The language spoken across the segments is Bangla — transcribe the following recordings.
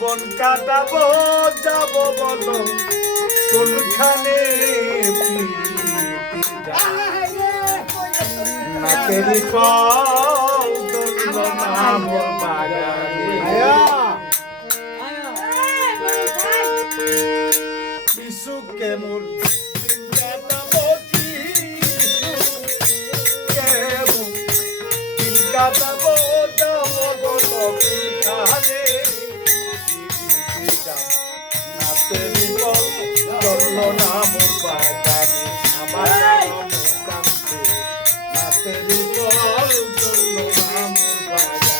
বন কাটাবো যাব বলো কোনখানে নাকেরি ফল ধরল না মোর বাগানে বিশুকে মোর কাটাবো যাব বলো কোনখানে নাতেরি ফল ধরল না মোর বাগানে আমার কান্তে নাতেরি ফল ধরল না মোর বাগানে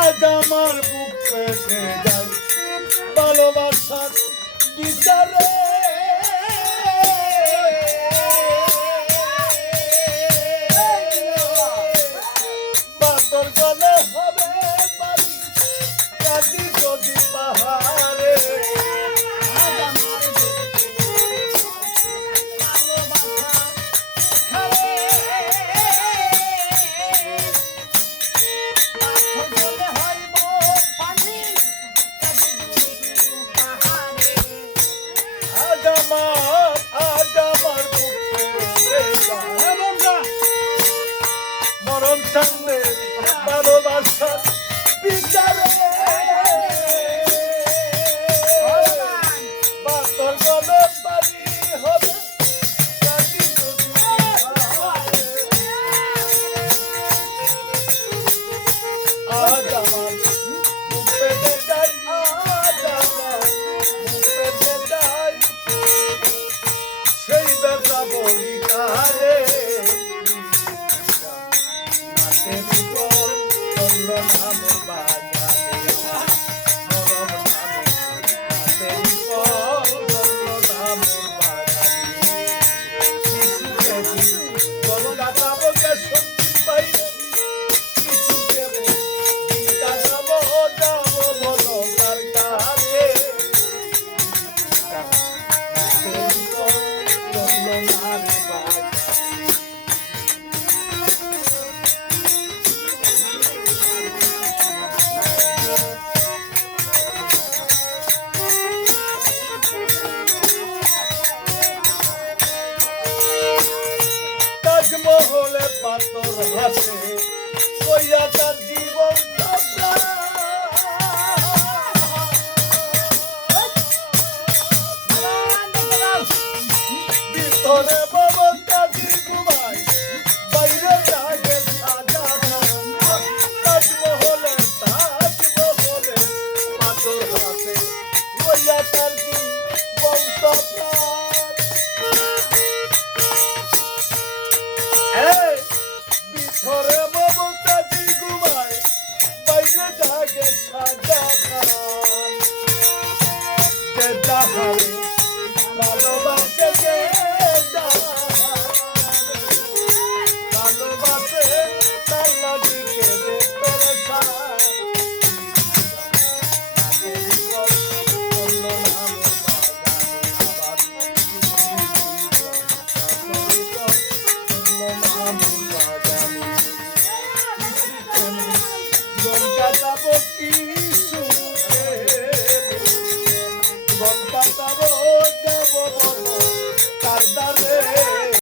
আজ আমার বুক ফেটে যায় ভালোবাসার বিচারে পাথর গলে হবে বাড়ি কাটি যদি পাহাড়ে মরণ চাইলে ভালোবাসার বিচারে পাথর গলে বাড়ি হবে কাটি যদি আজ আমার বুক পেতে যাই আজ আমার বুক পেতে যাই সেই ব্যথা বলি কারে নাতেরি ফল ধরল না মোর বাগানে মরণ নাতেরি ফল ধরল না মোর বাগানে শিশুকে বন কাটাবো কে সত্যি বাইরে শিশুকে দিন কাটাবো যাবো বলো কার কাছে নাতেরি ফল ধরল না রে বাগানে তাজমহলে পাথর হাসে কইয়া তার জীবন ভিতরে বাবার কাছে ঘুমাই বাইরে লাগে সাজা তাজমহলে পাথর হাসে কইয়া তার জীবন ভিতরে মমতাজি ঘুমায় বাইরে থাকে সাজা খান যে যাহারে ভালোবাসে যে ভালোবাসে তার লাগিকে যে পেরেশান Don Cataboquín